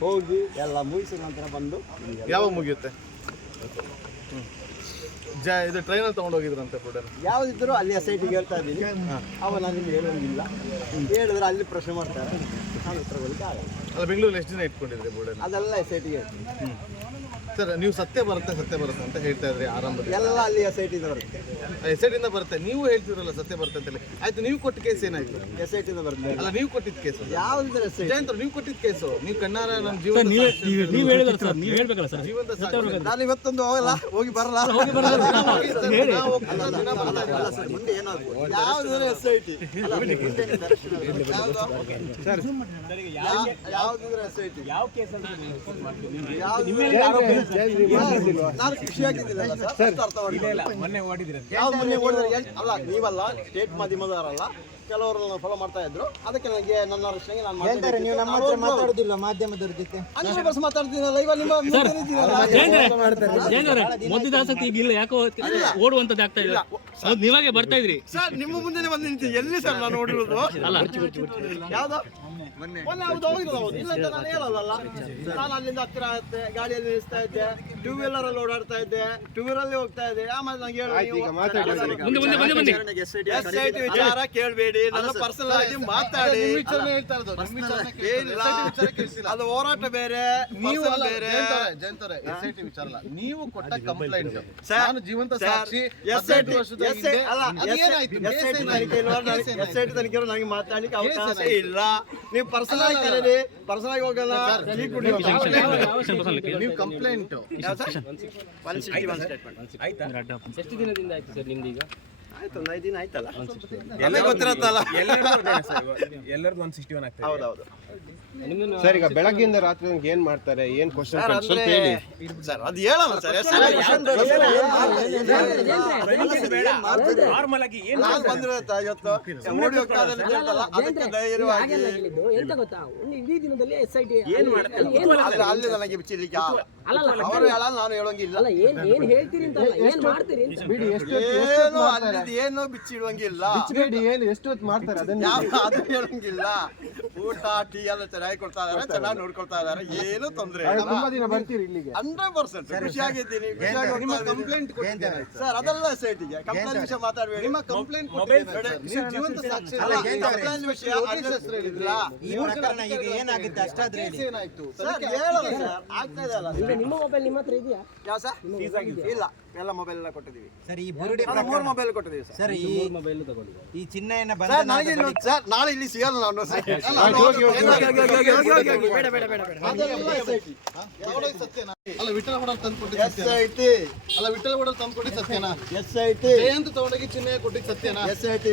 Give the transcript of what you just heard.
ಹೋಗಿ ಎಲ್ಲ ಮುಗಿಸಿದ ನಂತರ ಬಂದು ಯಾವಾಗ ಮುಗಿಯುತ್ತೆ? ಇದು ಜ ಇದು ಟ್ರೈನಲ್ಲಿ ತೊಗೊಂಡು ಹೋಗಿದ್ರಂತೆ ಫುಡ್ ಯಾವ್ದಿದ್ರು ಅಲ್ಲಿ ಎಸ್ ಐ ಟಿಗೆ ಹೇಳ್ತಾ ಇದ್ದೀನಿ. ಅವ ನಾನು ನಿಮ್ಗೆ ಹೇಳೋಂಗಿಲ್ಲ. ಹೇಳಿದ್ರೆ ಅಲ್ಲಿ ಪ್ರಶ್ನೆ ಮಾಡ್ತಾರೆ. ನಾನು ಉತ್ತರ ಕೊಡಲಿಕ್ಕೆ ಆಗಲ್ಲ. ಅಲ್ಲ ಬೆಂಗಳೂರಲ್ಲಿ ಎಷ್ಟು ದಿನ ಇಟ್ಕೊಂಡಿದ್ರಿ ಬೋರ್ಡರ್ ಅದೆಲ್ಲ ಎಸ್ ಐ ಟಿಗೆ ಹೇಳ್ತೀನಿ ಸರ್ ನೀವು ಸತ್ಯ ಬರುತ್ತೆ ಸತ್ಯ ಬರುತ್ತೆ ಅಂತ ಹೇಳ್ತಾ ಇದ್ರಿ ಆರಂಭದಲ್ಲಿ ಎಲ್ಲ ಅಲ್ಲಿ ಎಸ್ ಐ ಟಿಯಿಂದ ಬರುತ್ತೆ ಟಿಂದ ಬರುತ್ತೆ ನೀವು ಹೇಳ್ತಿದ್ರಲ್ಲ ಸತ್ಯ ಬರುತ್ತೆ ಅಂತೇಳಿ ಆಯ್ತು ನೀವು ಕೊಟ್ಟ ಕೇಸ್ ಏನಾಯ್ತು ಎಸ್ ಐ ಟಿಂದ ಬರುತ್ತೆ ಅಲ್ಲ ನೀವು ಕೊಟ್ಟಿದ್ದ ಕೇಸು ಯಾವ್ದು ಎಸ್ ಐ ಜಯಂತ್ ನೀವು ಕೊಟ್ಟಿದ್ದ ಕೇಸು ನೀವು ಕಣ್ಣಾರ ನಮ್ಮ ಜೀವನ ನೀವು ಹೇಳಿದ್ರೆ ಸರ್ ನೀವು ಹೇಳ್ಬೇಕಲ್ಲ ಸರ್ ಜೀವಂತ ಸಾಕ್ಷಿ. ನಾನು ಇವತ್ತೊಂದು ಹೋಗಲ್ಲ ಹೋಗಿ ಬರಲ್ಲ ಹೋಗಿ ಸರ್, ದಿನ ಹೋಗ್ತಾ ದಿನ ಬರ್ತಾ ಅಲ್ಲ ಸರ್ ಮುಂದೆ ಏನಾಗ್ಬೋದು ಯಾವ್ದು ಎಸ್ ಐ ಟಿ ಯಾವ್ದು ಎಸ್ ಐ ಟಿ ನಾನು ಖುಷಿ ಆಗಿದ್ದಿಲ್ಲ ಸರ್. ಅರ್ಥ ಮೊನ್ನೆ ಓಡಿದ್ರೆ ಅಲ್ಲ ನೀವಲ್ಲ ಸ್ಟೇಟ್ ಮಾಧ್ಯಮದವರಲ್ಲ. ಕೆಲವರು ಫಾಲೋ ಮಾಡ್ತಾ ಇದ್ರು. ಅದಕ್ಕೆ ನನಗೆ ನನ್ನ ರಕ್ಷಣೆಗೆ ನಾನು ಹೇಳ್ತಾರೆ ನೀವು ನಮ್ಮ ಹತ್ರ ಮಾತಾಡುದಿಲ್ಲ ಮಾಧ್ಯಮದವ್ರ ಜೊತೆ? ಹಂಡ್ರೆಡ್ ಪರ್ಸೆಂಟ್ ಮಾತಾಡ್ತೀನಲ್ಲ ಇವಾಗ ನಿಮ್ಮ ಮುಂದೆ ನಿಂತಿದ್ದೀರಲ್ಲ. ಜಯಂದ್ರೆ ಮೊದಲ ಆಸಕ್ತಿ ಈಗ ಇಲ್ಲ ಯಾಕೋ ಓಡುವಂತದ್ದು ಆಗ್ತಾ ಇಲ್ಲ. ಹೌದು ನೀವಾಗೆ ಬರ್ತಾ ಇದ್ರಿ. ಸರ್ ನಿಮ್ಮ ಮುಂದೆ ಬಂದು ನಿಂತಿ ಎಲ್ಲಿ ಸರ್ ನಾನು ನೋಡಿರೋದು? ಅಲ್ಲ. ಯಾವ್ದು? ಮೊನ್ನೆ ಹೌದು ಹೋಗಿರೋದು ಹೌದು ಇಲ್ಲ ಅಂತ ನಾನು ಹೇಳಲ್ಲ ನಾನು ಅಲ್ಲಿಂದ ಹತ್ತಿರ ಆಗುತ್ತೆ ಗಾಡಿಯಲ್ಲಿ ನಿಲ್ಲಿಸ್ತಾ ಇದ್ದೆ ಟೂ ವೀಲರ್ ಅಲ್ಲಿ ಓಡಾಡ್ತಾ ಇದ್ದೆ ಟೂ ವೀಲರ್ ಅಲ್ಲಿ ಹೋಗ್ತಾ ಇದ್ದೆ. ಆಮೇಲೆ ನಂಗೆ ಹೇಳಿ ಮುಂದೆ ಮುಂದೆ ಮುಂದೆ ಬನ್ನಿ ಎಸ್ ಐ ಟಿ ವಿಚಾರ ಕೇಳಬೇಡಿ ನನ್ನ ಪರ್ಸನಲ್ ಆಗಿ ಮಾತಾಡಿ. ಅದು ಹೋರಾಟ ಬೇರೆ ನೀವು personal ಅಲ್ಲ ಬೇರೆ. ಐ ಟಿ ವಿಚಾರ ಅಲ್ಲ. ನೀವು ಕೊಟ್ಟ ಕಂಪ್ಲೇಂಟ್ ಸರ್, ನಾನು ಜೀವಂತ ಸರ್, ಸಾಕ್ಷಿ ಎಸ್ ಐ ಟಿ ವರ್ಷದ ಎಸ್ ಐ ಅಲ್ಲ ಅದು ಏನಾಯ್ತು? ಎಸ್ ಐ ಕೇಸ್ ಟಿ ಏನಾಯ್ತು? ತನಿಖೆ ಇಲ್ವಾ? ಕೇಸ್ ನನಗೆ ಮಾತಾಡ್ಲಿಕ್ಕೆ ಅವಕಾಶ ಇಲ್ಲ. ನೀವು ಪರ್ಸನಲ್ ಆಗಿ ಕರೀರಿ ಪರ್ಸನಲ್ ಆಗಿ ಹೋಗಲ್ಲ. ಟೀ ನೀವು ಕಂಪ್ಲೇಂಟ್ ಎಷ್ಟು ದಿನದಿಂದ ಆಯ್ತು ಸರ್ ನಿಮ್ದು ಈಗ? ಆಯ್ತು ಒಂದು ಐದು ದಿನ ಆಯ್ತಲ್ಲ. ಎಲ್ಲ ಗೊತ್ತಿರತ್ತಲ್ಲ. ಎಲ್ಲರದ್ದು ಒನ್ ಸಿಕ್ಸ್ಟಿ ಒನ್ ಆಗ್ತದೆ ಹೌದೌದು. ಸರ್ ಈಗ ಬೆಳಗ್ಗಿಂದ ರಾತ್ರಿ ತನಕ ಏನ್ ಮಾಡ್ತಾರೆ ಏನ್ ಕ್ವಶನ್ ಸ್ವಲ್ಪ ಹೇಳಿ. ಸರ್ ಅದು ಹೇಳಲ್ಲ ಸರ್ ನಾರ್ಮಲ್ ಆಗಿ ಏನ್ ನಾನು ಬಂದಿರತ್ತ ಇವತ್ತು ಓಡಿ ಹೋಗ್ತಾ ಇದ್ದಾರೆ ಅಂತ ಹೇಳ್ತಲ್ಲ, ಅದಕ್ಕೆ ಧೈರ್ಯವಾಗಿ ಹೇಳಿದ್ದು ಎಂತ ಗೊತ್ತಾ? ಒಂದು ಇಡೀ ದಿನದಲ್ಲಿ ಎಸ್ ಐ ಟಿ ಅಲ್ಲಿ ಅಲ್ಲಿ ನನಗೆ ಬಿಚ್ಚಲಿಕ್ಕೆ ಆಗಲ್ಲ. ಅವರು ಹೇಳಲ್ಲ ನಾನು ಹೇಳೋಂಗಿಲ್ಲ. ಅಲ್ಲ ಏನ್ ಏನ್ ಹೇಳ್ತೀರಿ ಅಂತ ಅಲ್ಲ ಏನ್ ಮಾಡ್ತೀರಿ ಅಂತ? ಬಿಡಿ ಎಷ್ಟು ಏನು ಅಲ್ಲಿದ್ದು ಏನು ಬಿಚ್ಚಿಡುವಂಗಿಲ್ಲ. ಬಿಡಿ ಏನು ಎಷ್ಟು ಹೊತ್ತು ಮಾಡ್ತಾರೆ? ಅದನ್ನ ಯಾವ ಅದು ಹೇಳಂಗಿಲ್ಲ. ಊಟ ಟೀ ಎಲ್ಲ ಚೆನ್ನಾಗಿ ಕೊಡ್ತಾ ಇದಾರೆ ಚೆನ್ನಾಗಿ ನೋಡ್ಕೊಳ್ತಾ ಇದಾರೆ. ಏನು ತೊಂದ್ರೆ ತುಂಬಾ ದಿನ ಬರ್ತೀರಿ ಇಲ್ಲಿಗೆ? Hundred percent. ಖುಷಿಯಾಗಿದ್ದೀನಿ ಖುಷಿಯಾಗಿ ಕಂಪ್ಲೇಂಟ್ ಸರ್? ಅದೆಲ್ಲ ಸೈಟಿಗೆ ಕಂಪ್ಲೇಂಟ್ ವಿಷಯ ಮಾತಾಡಬೇಡಿ. ನಿಮ್ಮ ಕಂಪ್ಲೇಂಟ್ ಜೀವಂತ ಸಾಕ್ಷಿ. ಕಂಪ್ಲೇಂಟ್ ವಿಷಯ ಈ ಪ್ರಕರಣ ಈಗ ಏನಾಗುತ್ತೆ ಅಷ್ಟಾದ್ರೆ ಏನಾಯ್ತು? ಸರ್ ಹೇಳಲ್ಲ ಸರ್ ಆಗ್ತಾ ಇದೆ ಅಲ್ಲ ನಿಮ್ಮ ಮೊಬೈಲ್ ನಿಮ್ಮ ಹತ್ರ ಇದೆಯಾ? ಯಾವ ಸರ್? ಇಲ್ಲ. ಎಲ್ಲ ಮೊಬೈಲ್ ಎಲ್ಲ ಕೊಟ್ಟಿದ್ದೀವಿ. ಸರ್ ಈ ಬುರುಡಿ ಮೂರು ಮೊಬೈಲ್ ಕೊಟ್ಟಿದ್ದೀವಿ ಸರ್. ಸರ್ ಈ ಮೊಬೈಲ್ ತಗೊಳ್ಳಿ ಈ ಚಿನ್ನಯನ್ನ ಸರ್ ನನಗೆ ಸರ್. ನಾಳೆ ಇಲ್ಲಿ ಸಿಗಲ್ಲ ನಾನು ಸರ್. ಬೇಡ ಬೇಡ ಬೇಡ ಯಾವ್ದೋ ಸತ್ಯನಾ? ಅಲ್ಲ ವಿಠಲ ಕೂಡ ತಂದು ಎಸ್ ಐತಿ. ಟಿ ಅಲ್ಲ ವಿಠಲ ಕೂಡ ತಂದು ಕೊಟ್ಟಿದ್ದು ಸತ್ಯನಾ? ಎಸ್ ಐ ಟಿ ಜಯಂತ್ ತಗೊಂಡೋಗಿ ಚಿನ್ನ ಕೊಟ್ಟಿದ್ದು ಸತ್ಯನಾ? ಎಸ್ ಐತಿ. ಟಿ